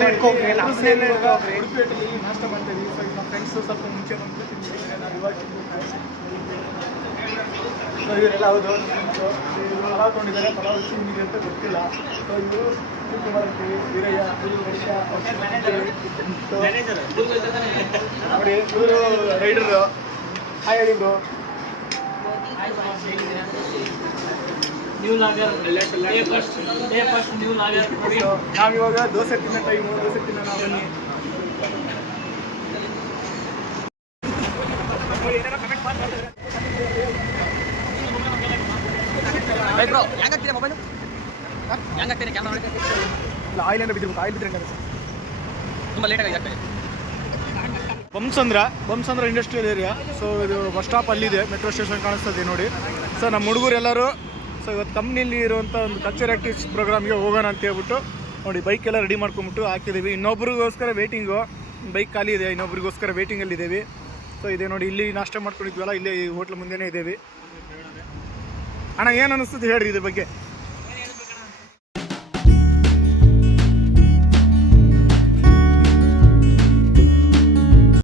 ನಮ್ಮ ಸೇನೆ ಹೋಗ್ರಿ. ಉಡುಪಿಯಲ್ಲಿ ನಾಷ್ಟ ಮಾಡ್ತಾ ಇದೀವಿ ಸೊ ನಮ್ಮ ಫ್ರೆಂಡ್ಸ್ ಸ್ವಲ್ಪ ಮುಂಚೆ ಬಂದು ಇವಾಗ ಸೊ ಇವರೆಲ್ಲ ಹೌದು. ಫ್ರೆಂಡ್ಸು ಇವರು ಪಲಾವ್ ತೊಗೊಂಡಿದ್ದಾರೆ. ಪಲಾವ್ ರುಚಿ ನಿಮಗೆ ಅಂತ ಗೊತ್ತಿಲ್ಲ. ಸೊ ಇವರು ಶಿವಕುಮಾರ್ ಅಂತೀವಿ ವೀರಯ್ಯ ನೋಡಿ ಇವರು ರೈಡರು ಹಾಯ್ ಹೇಳಿದ್ರು new vlogger day first day first new vlogger ನಾವು ಇವಾಗ ದೋಸೆ ತಿನ್ನೋ ಟೈಮು ದೋಸೆ ತಿನ್ನೋಣ ಬನ್ನಿ. ಬ್ರೋ ಹೆಂಗಾಗ್ತಿದೆ ಮೊಬೈಲ್ ಹೆಂಗಾಗ್ತಿದೆ ಕ್ಯಾಮ್ರಾ ನೋಡಿ ಇಲ್ಲ ಆಯಿಲ್ ಬಿದ್ದಿರ್ಬೇಕು ಆಯಿಲ್ ಬಿದ್ದರೆ ಹೆಂಗಾಗುತ್ತೆ ತುಂಬ ಲೇಟಾಗಿ ಆಗ್ತದೆ Bommasandra Bommasandra industrial area so ಇದು ಬಸ್ ಸ್ಟಾಪ್ ಅಲ್ಲಿದೆ ಮೆಟ್ರೋ ಸ್ಟೇಷನ್ ಕಾಣಿಸ್ತದೆ ನೋಡಿ. ಸೊ ನಮ್ಮ ಹುಡುಗರು ಎಲ್ಲರೂ ಸೊ ಇವತ್ತು ಕಂಪ್ನಿಲಿ ಇರುವಂಥ ಒಂದು ಕಲ್ಚರ್ ಆ್ಯಕ್ಟಿವ್ಸ್ ಪ್ರೋಗ್ರಾಮ್ಗೆ ಹೋಗೋಣ ಅಂತ ಹೇಳ್ಬಿಟ್ಟು ನೋಡಿ ಬೈಕ್ ಎಲ್ಲ ರೆಡಿ ಮಾಡ್ಕೊಂಬಿಟ್ಟು ಹಾಕಿದ್ದೀವಿ. ಇನ್ನೊಬ್ರಿಗೋಸ್ಕರ ವೇಟಿಂಗು ಬೈಕ್ ಖಾಲಿ ಇದೆ, ಇನ್ನೊಬ್ರಿಗೋಸ್ಕರ ವೇಟಿಂಗಲ್ಲಿ ಇದ್ದೀವಿ. ಸೊ ಇದೆ ನೋಡಿ, ಇಲ್ಲಿ ನಾಷ್ಟ ಮಾಡ್ಕೊಂಡಿದ್ವಲ್ಲ, ಇಲ್ಲೇ ಈ ಹೋಟ್ಲ್ ಮುಂದೆನೇ ಇದ್ದೀವಿ. ಅಣ್ಣ, ಏನು ಅನಿಸ್ತದೆ ಹೇಳ್ರಿ ಇದ್ರ ಬಗ್ಗೆ?